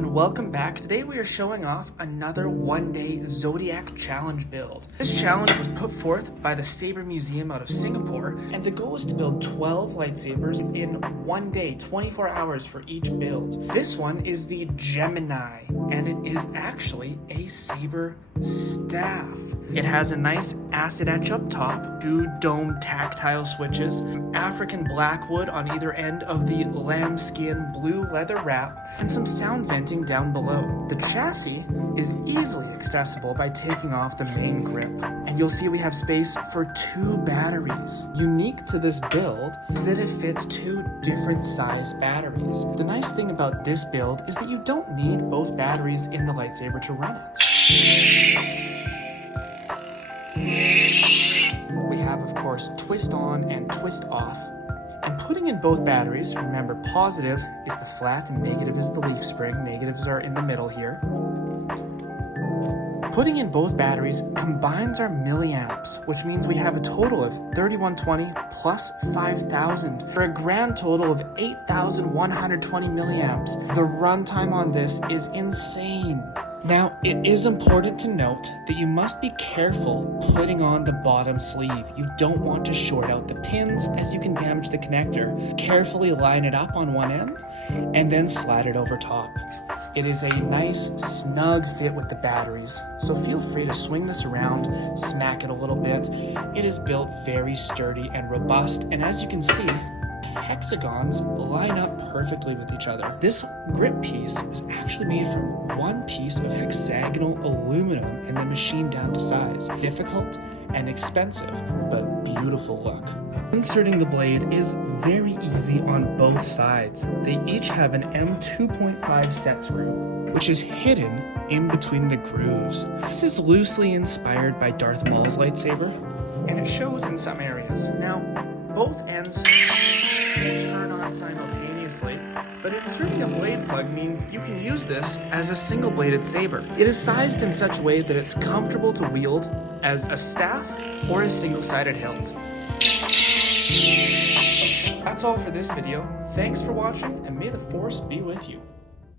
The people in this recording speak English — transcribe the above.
and welcome back. Today we are showing off another one-day Zodiac challenge build. This challenge was put forth by the Saber Museum out of Singapore, and the goal is to build 12 lightsabers in one day, 24 hours for each build. This one is the Gemini, and it is actually a saber staff. It has a nice acid etch up top, 2 dome tactile switches, African blackwood on either end of the lambskin blue leather wrap, and some sound venting down below. The chassis is easily accessible by taking off the main grip, and you'll see we have space for 2 batteries. Unique to this build is that it fits 2 different size batteries. The nice thing about this build is that you don't need both batteries in the lightsaber to run it. We have, of course, twist on and twist off. And putting in both batteries, remember positive is the flat and negative is the leaf spring. Negatives are in the middle here. Putting in both batteries combines our milliamps, which means we have a total of 3120 plus 5000 for a grand total of 8120 milliamps. The runtime on this is insane. Now, it is important to note that you must be careful putting on the bottom sleeve. You don't want to short out the pins as you can damage the connector. Carefully line it up on one end and then slide it over top. It is a nice, snug fit with the batteries, so feel free to swing this around, smack it a little bit. It is built very sturdy and robust, and as you can see, hexagons line up perfectly with each other. This grip piece was actually made from one piece of hexagonal aluminum and then machined down to size. Difficult and expensive, but beautiful look. Inserting the blade is very easy on both sides. They each have an M2.5 set screw, which is hidden in between the grooves. This is loosely inspired by Darth Maul's lightsaber, and it shows in some areas. Now, both ends will turn on simultaneously, but inserting a blade plug means you can use this as a single-bladed saber. It is sized in such a way that it's comfortable to wield as a staff or a single-sided hilt. That's all for this video. Thanks for watching, and may the Force be with you.